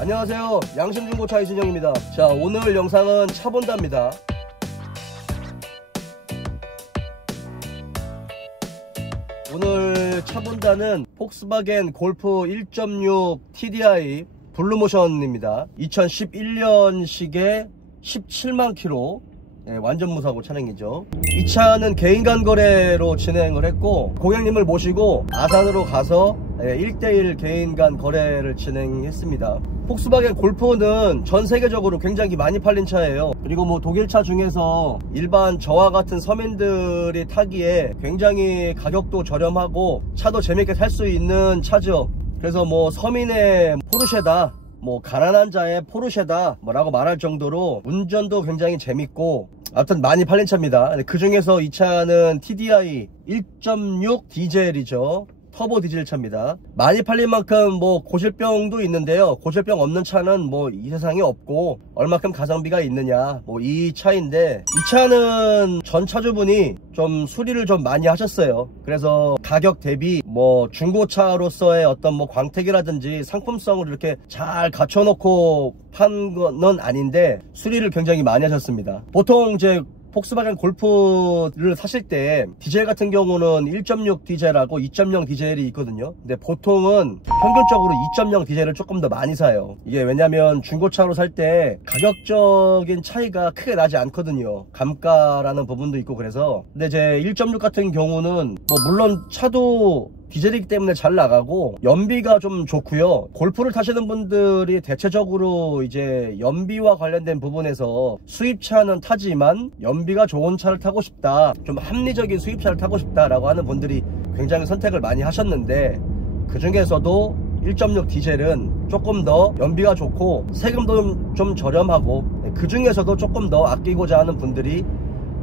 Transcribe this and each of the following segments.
안녕하세요, 양심중고차 이순영입니다. 자, 오늘 영상은 차본다입니다. 오늘 차본다는 폭스바겐 골프 1.6 TDI 블루모션입니다. 2011년식의 17만 킬로, 완전 무사고 차량이죠. 이 차는 개인간 거래로 진행을 했고, 고객님을 모시고 아산으로 가서 1대1 개인간 거래를 진행했습니다. 폭스바겐 골프는 전 세계적으로 굉장히 많이 팔린 차예요. 그리고 뭐 독일차 중에서 일반 저와 같은 서민들이 타기에 굉장히 가격도 저렴하고 차도 재밌게 탈 수 있는 차죠. 그래서 뭐 서민의 포르쉐다, 뭐 가난한 자의 포르쉐다 뭐라고 말할 정도로 운전도 굉장히 재밌고, 아무튼 많이 팔린 차입니다. 그 중에서 이 차는 TDI 1.6 디젤이죠. 터보 디젤 차입니다. 많이 팔린 만큼 뭐 고질병도 있는데요, 고질병 없는 차는 뭐 이 세상에 없고, 얼마큼 가성비가 있느냐, 뭐 이 차인데, 이 차는 전 차주분이 좀 수리를 좀 많이 하셨어요. 그래서 가격 대비 뭐 중고차로서의 어떤 뭐 광택이라든지 상품성을 이렇게 잘 갖춰놓고 판 건 아닌데, 수리를 굉장히 많이 하셨습니다. 보통 이제 폭스바겐 골프를 사실 때 디젤 같은 경우는 1.6 디젤하고 2.0 디젤이 있거든요. 근데 보통은 평균적으로 2.0 디젤을 조금 더 많이 사요. 이게 왜냐면 중고차로 살 때 가격적인 차이가 크게 나지 않거든요. 감가라는 부분도 있고. 그래서 근데 이제 1.6 같은 경우는 뭐 물론 차도 디젤이기 때문에 잘 나가고 연비가 좀 좋고요. 골프를 타시는 분들이 대체적으로 이제 연비와 관련된 부분에서 수입차는 타지만 연비가 좋은 차를 타고 싶다, 좀 합리적인 수입차를 타고 싶다 라고 하는 분들이 굉장히 선택을 많이 하셨는데, 그 중에서도 1.6 디젤은 조금 더 연비가 좋고 세금도 좀 저렴하고, 그 중에서도 조금 더 아끼고자 하는 분들이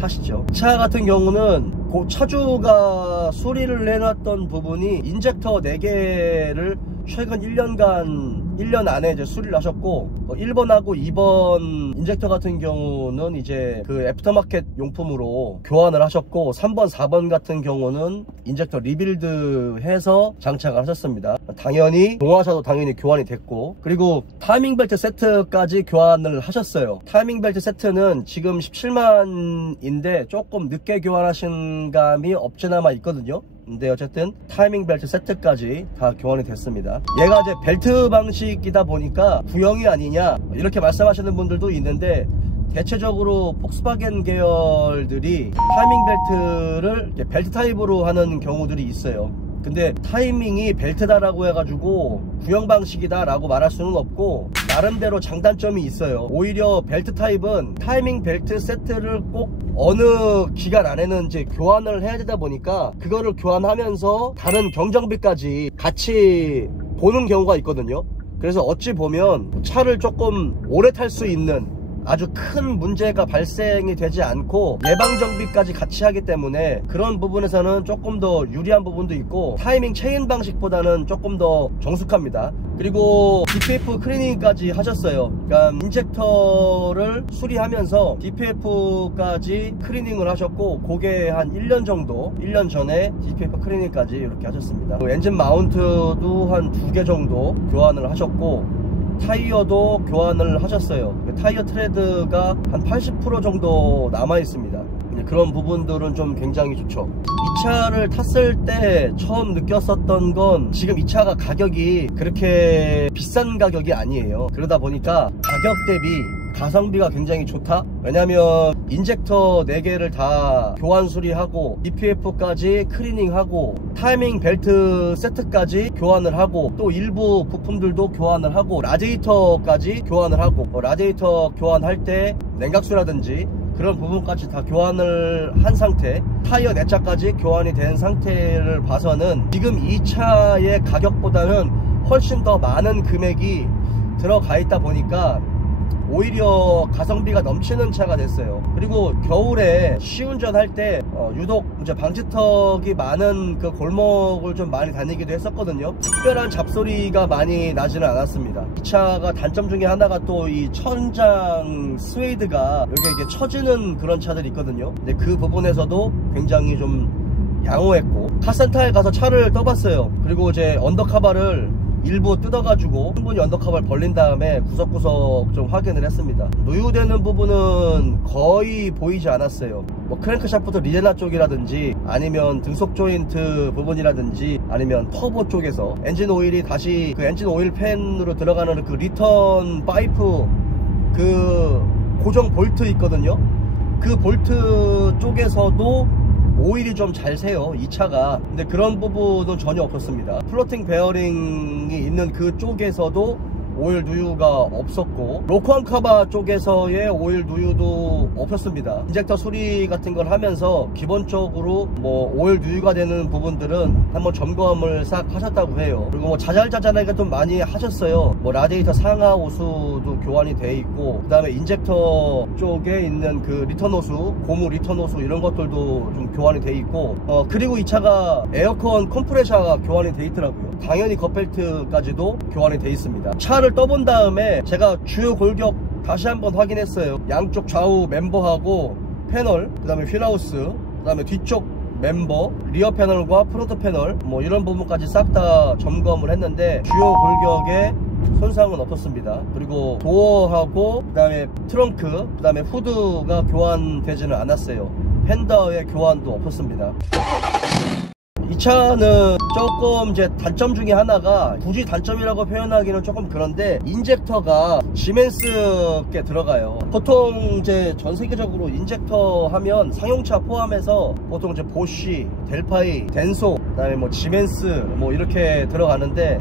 타시죠. 차 같은 경우는 그 차주가 수리를 해놨던 부분이 인젝터 4개를 최근 1년 안에 이제 수리를 하셨고, 1번하고 2번 인젝터 같은 경우는 이제 그 애프터마켓 용품으로 교환을 하셨고, 3번 4번 같은 경우는 인젝터 리빌드 해서 장착을 하셨습니다. 당연히 동화차도 당연히 교환이 됐고, 그리고 타이밍 벨트 세트까지 교환을 하셨어요. 타이밍 벨트 세트는 지금 17만인데 조금 늦게 교환하신 감이 없지나마 있거든요. 근데 어쨌든 타이밍 벨트 세트까지 다 교환이 됐습니다. 얘가 이제 벨트 방식이다 보니까 구형이 아니냐 이렇게 말씀하시는 분들도 있는데, 대체적으로 폭스바겐 계열들이 타이밍 벨트를 벨트 타입으로 하는 경우들이 있어요. 근데 타이밍이 벨트다라고 해가지고 구형 방식이다 라고 말할 수는 없고, 나름대로 장단점이 있어요. 오히려 벨트 타입은 타이밍 벨트 세트를 꼭 어느 기간 안에는 이제 교환을 해야 되다 보니까 그거를 교환하면서 다른 경정비까지 같이 보는 경우가 있거든요. 그래서 어찌 보면 차를 조금 오래 탈 수 있는, 아주 큰 문제가 발생이 되지 않고 예방정비까지 같이 하기 때문에 그런 부분에서는 조금 더 유리한 부분도 있고, 타이밍 체인 방식보다는 조금 더 정숙합니다. 그리고 DPF 클리닝까지 하셨어요. 그러니까 인젝터를 수리하면서 DPF까지 클리닝을 하셨고, 그게 한 1년 정도, 1년 전에 DPF 클리닝까지 이렇게 하셨습니다. 엔진 마운트도 한 2개 정도 교환을 하셨고, 타이어도 교환을 하셨어요. 타이어 트레드가 한 80% 정도 남아 있습니다. 그런 부분들은 좀 굉장히 좋죠. 이 차를 탔을 때 처음 느꼈었던 건, 지금 이 차가 가격이 그렇게 비싼 가격이 아니에요. 그러다 보니까 가격 대비 가성비가 굉장히 좋다. 왜냐면 인젝터 4개를 다 교환 수리하고, DPF까지 클리닝하고, 타이밍 벨트 세트까지 교환을 하고, 또 일부 부품들도 교환을 하고, 라디에이터까지 교환을 하고, 라디에이터 교환할 때 냉각수라든지 그런 부분까지 다 교환을 한 상태, 타이어 내차까지 교환이 된 상태를 봐서는 지금 이 차의 가격보다는 훨씬 더 많은 금액이 들어가 있다 보니까 오히려 가성비가 넘치는 차가 됐어요. 그리고 겨울에 시운전 할 때 유독 이제 방지턱이 많은 그 골목을 좀 많이 다니기도 했었거든요. 특별한 잡소리가 많이 나지는 않았습니다. 이 차가 단점 중에 하나가 또 이 천장 스웨이드가 여기 이게 처지는 그런 차들이 있거든요. 근데 그 부분에서도 굉장히 좀 양호했고, 카센터에 가서 차를 떠봤어요. 그리고 이제 언더카바를 일부 뜯어가지고 충분히 언더컵을 벌린 다음에 구석구석 좀 확인을 했습니다. 누유되는 부분은 거의 보이지 않았어요. 뭐 크랭크샤프트 리제나 쪽이라든지 아니면 등속 조인트 부분이라든지 아니면 터보 쪽에서 엔진 오일이 다시 그 엔진 오일 팬으로 들어가는 그 리턴 파이프 그 고정 볼트 있거든요. 그 볼트 쪽에서도 오일이 좀 잘 새요, 이 차가. 근데 그런 부분은 전혀 없었습니다. 플로팅 베어링이 있는 그 쪽에서도 오일 누유가 없었고, 로커암 카바 쪽에서의 오일 누유도 없었습니다. 인젝터 수리 같은 걸 하면서 기본적으로 뭐 오일 누유가 되는 부분들은 한번 점검을 싹 하셨다고 해요. 그리고 뭐 자잘자잘하게 좀 많이 하셨어요. 뭐 라디에이터 상하 호수도 교환이 돼 있고, 그 다음에 인젝터 쪽에 있는 그 리턴 호수, 고무 리턴 호수 이런 것들도 좀 교환이 돼 있고, 그리고 이 차가 에어컨 컴프레셔가 교환이 돼 있더라고요. 당연히 겉벨트까지도 교환이 돼 있습니다. 차를 떠본 다음에 제가 주요 골격 다시 한번 확인했어요. 양쪽 좌우 멤버하고 패널, 그 다음에 휠하우스, 그 다음에 뒤쪽 멤버, 리어 패널과 프론트 패널 뭐 이런 부분까지 싹 다 점검을 했는데 주요 골격에 손상은 없었습니다. 그리고 도어하고 그 다음에 트렁크, 그 다음에 후드가 교환되지는 않았어요. 펜더의 교환도 없었습니다. 이 차는 조금 이제 단점 중에 하나가, 굳이 단점이라고 표현하기는 조금 그런데, 인젝터가 시멘스께 들어가요. 보통 이제 전 세계적으로 인젝터 하면 상용차 포함해서 보통 이제 보쉬, 델파이, 덴소, 그다음에 뭐 시멘스 뭐 이렇게 들어가는데,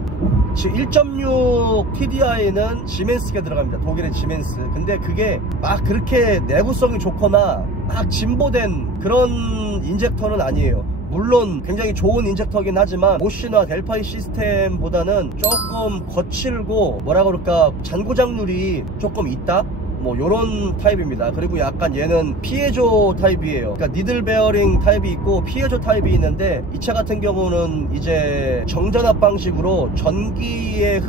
지금 1.6 TDI는 시멘스가 들어갑니다. 독일의 시멘스. 근데 그게 막 그렇게 내구성이 좋거나 막 진보된 그런 인젝터는 아니에요. 물론 굉장히 좋은 인젝터긴 하지만 보쉬나 델파이 시스템보다는 조금 거칠고 뭐라 그럴까, 잔고장률이 조금 있다? 뭐 요런 타입입니다. 그리고 약간 얘는 피에조 타입이에요. 그러니까 니들 베어링 타입이 있고 피에조 타입이 있는데, 이 차 같은 경우는 이제 정전압 방식으로 전기의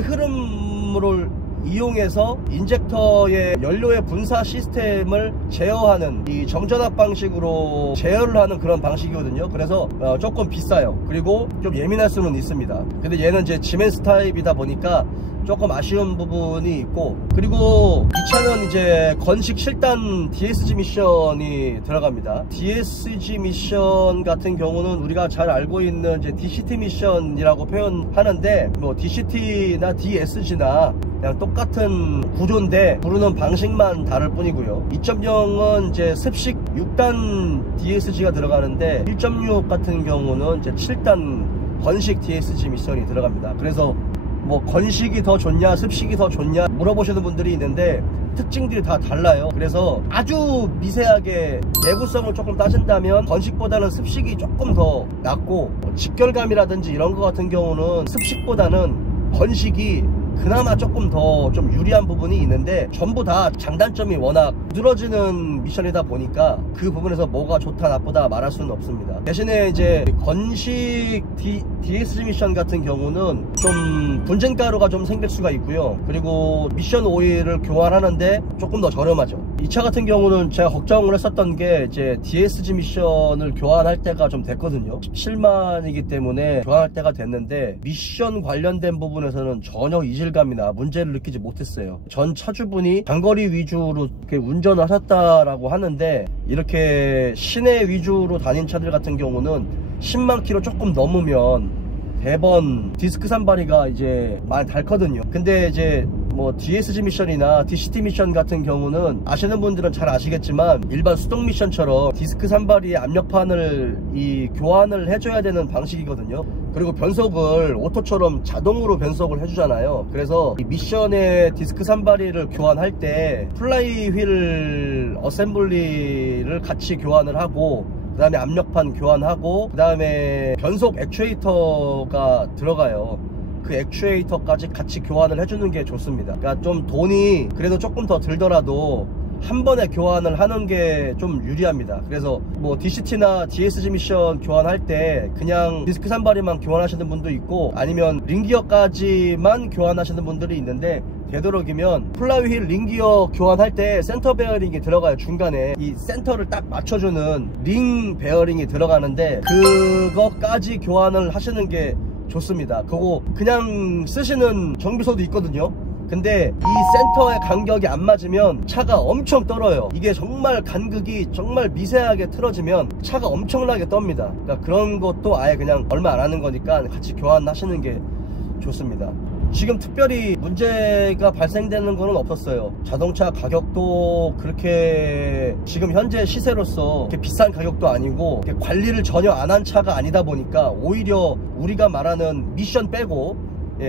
흐름을 이용해서 인젝터의 연료의 분사 시스템을 제어하는, 이 정전압 방식으로 제어를 하는 그런 방식이거든요. 그래서 조금 비싸요. 그리고 좀 예민할 수는 있습니다. 근데 얘는 이제 지멘스 타입이다 보니까 조금 아쉬운 부분이 있고, 그리고 이 차는 이제 건식 7단 DSG 미션이 들어갑니다. DSG 미션 같은 경우는 우리가 잘 알고 있는 이제 DCT 미션이라고 표현하는데, 뭐 DCT나 DSG나 그냥 똑같은 구조인데 부르는 방식만 다를 뿐이고요. 2.0은 이제 습식 6단 DSG가 들어가는데, 1.6 같은 경우는 이제 7단 건식 DSG 미션이 들어갑니다. 그래서 뭐 건식이 더 좋냐 습식이 더 좋냐 물어보시는 분들이 있는데, 특징들이 다 달라요. 그래서 아주 미세하게 내구성을 조금 따진다면 건식보다는 습식이 조금 더 낫고, 직결감이라든지 이런 거 같은 경우는 습식보다는 건식이 그나마 조금 더 좀 유리한 부분이 있는데, 전부 다 장단점이 워낙 늘어지는 미션이다 보니까 그 부분에서 뭐가 좋다 나쁘다 말할 수는 없습니다. 대신에 이제 건식 DSG 미션 같은 경우는 좀 분진가루가 좀 생길 수가 있고요. 그리고 미션 오일을 교환하는데 조금 더 저렴하죠. 이 차 같은 경우는 제가 걱정을 했었던 게, 이제 DSG 미션을 교환할 때가 좀 됐거든요. 17만이기 때문에 교환할 때가 됐는데, 미션 관련된 부분에서는 전혀 이질감이나 문제를 느끼지 못했어요. 전 차주분이 장거리 위주로 이렇게 운전을 하셨다라고 하는데, 이렇게 시내 위주로 다닌 차들 같은 경우는 10만 킬로 조금 넘으면 대번 디스크 산발이가 이제 많이 닳거든요. 근데 이제 뭐 DSG 미션이나 DCT 미션 같은 경우는 아시는 분들은 잘 아시겠지만, 일반 수동 미션처럼 디스크 산발이 압력판을 교환을 해줘야 되는 방식이거든요. 그리고 변속을 오토처럼 자동으로 변속을 해주잖아요. 그래서 이 미션의 디스크 산발이를 교환할 때 플라이 휠 어셈블리를 같이 교환을 하고, 그 다음에 압력판 교환하고, 그 다음에 변속 액추에이터가 들어가요. 그 액추에이터까지 같이 교환을 해주는 게 좋습니다. 그러니까 좀 돈이 그래도 조금 더 들더라도 한 번에 교환을 하는 게 좀 유리합니다. 그래서 뭐 DCT나 DSG 미션 교환할 때 그냥 디스크 산발이만 교환하시는 분도 있고, 아니면 링기어까지만 교환하시는 분들이 있는데, 되도록이면 플라이휠 링기어 교환할 때 센터 베어링이 들어가요. 중간에 이 센터를 딱 맞춰주는 링 베어링이 들어가는데, 그거까지 교환을 하시는 게 좋습니다. 그거 그냥 쓰시는 정비소도 있거든요. 근데 이 센터의 간격이 안 맞으면 차가 엄청 떨어요. 이게 정말 간극이 정말 미세하게 틀어지면 차가 엄청나게 떱니다. 그러니까 그런 것도 아예 그냥 얼마 안 하는 거니까 같이 교환하시는 게 좋습니다. 지금 특별히 문제가 발생되는 거는 없었어요. 자동차 가격도 그렇게 지금 현재 시세로서 그렇게 비싼 가격도 아니고 관리를 전혀 안 한 차가 아니다 보니까 오히려 우리가 말하는 미션 빼고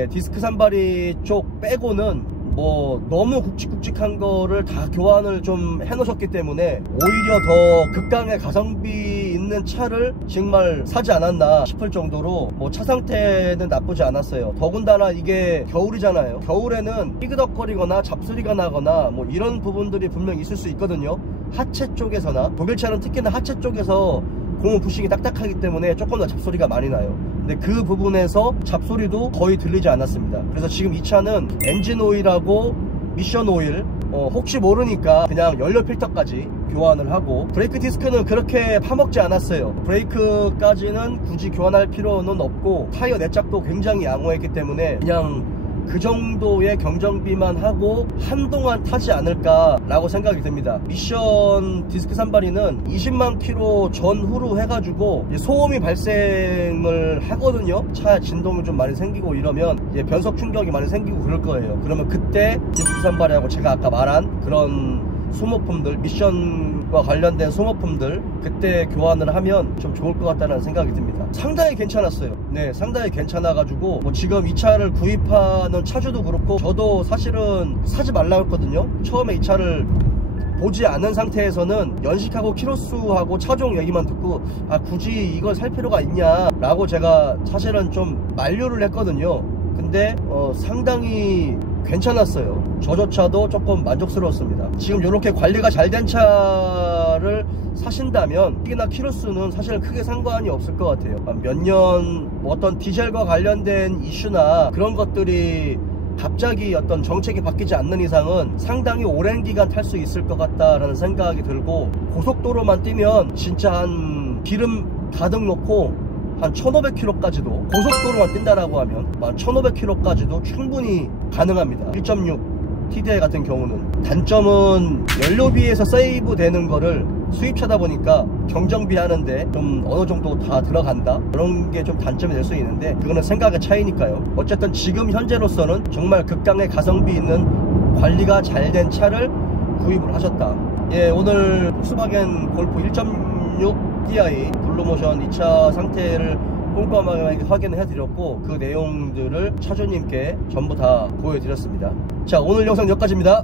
디스크 산발이 쪽 빼고는 뭐 너무 굵직굵직한 거를 다 교환을 좀 해놓으셨기 때문에 오히려 더 극강의 가성비 있는 차를 정말 사지 않았나 싶을 정도로 뭐 차 상태는 나쁘지 않았어요. 더군다나 이게 겨울이잖아요. 겨울에는 삐그덕거리거나 잡소리가 나거나 뭐 이런 부분들이 분명 있을 수 있거든요. 하체 쪽에서나 독일차는 특히나 하체 쪽에서 고무 부싱이 딱딱하기 때문에 조금 더 잡소리가 많이 나요. 근데 그 부분에서 잡소리도 거의 들리지 않았습니다. 그래서 지금 이 차는 엔진 오일하고 미션 오일 혹시 모르니까 그냥 연료 필터까지 교환을 하고, 브레이크 디스크는 그렇게 파먹지 않았어요. 브레이크까지는 굳이 교환할 필요는 없고 타이어 내짝도 굉장히 양호했기 때문에 그냥 그 정도의 경정비만 하고 한동안 타지 않을까 라고 생각이 듭니다. 미션 디스크 산발이는 20만 킬로 전후로 해가지고 소음이 발생을 하거든요. 차 진동이 좀 많이 생기고 이러면 변속 충격이 많이 생기고 그럴 거예요. 그러면 그때 디스크 산발하고 제가 아까 말한 그런 소모품들, 미션과 관련된 소모품들 그때 교환을 하면 좀 좋을 것 같다는 생각이 듭니다. 상당히 괜찮았어요. 네, 상당히 괜찮아가지고 뭐 지금 이 차를 구입하는 차주도 그렇고 저도 사실은 사지 말라고 했거든요. 처음에 이 차를 보지 않은 상태에서는 연식하고 키로수하고 차종 얘기만 듣고 굳이 이걸 살 필요가 있냐 라고 제가 사실은 좀 만류를 했거든요. 근데 상당히 괜찮았어요. 저조차도 조금 만족스러웠습니다. 지금 이렇게 관리가 잘 된 차를 사신다면 특히나 키로수는 사실 크게 상관이 없을 것 같아요. 몇 년 어떤 디젤과 관련된 이슈나 그런 것들이 갑자기 어떤 정책이 바뀌지 않는 이상은 상당히 오랜 기간 탈 수 있을 것 같다라는 생각이 들고, 고속도로만 뛰면 진짜 한 기름 가득 넣고 한 1500km까지도 고속도로만 뛴다라고 하면 한 1500km까지도 충분히 가능합니다. 1.6 TDI 같은 경우는 단점은 연료비에서 세이브 되는 거를 수입차다 보니까 경정비 하는데 좀 어느 정도 다 들어간다, 그런 게 좀 단점이 될 수 있는데 그거는 생각의 차이니까요. 어쨌든 지금 현재로서는 정말 극강의 가성비 있는 관리가 잘 된 차를 구입을 하셨다. 오늘 폭스바겐 골프 1.6 TDI 블루모션 2차 상태를 꼼꼼하게 확인을 해드렸고 그 내용들을 차주님께 전부 다 보여드렸습니다. 자, 오늘 영상 여기까지입니다.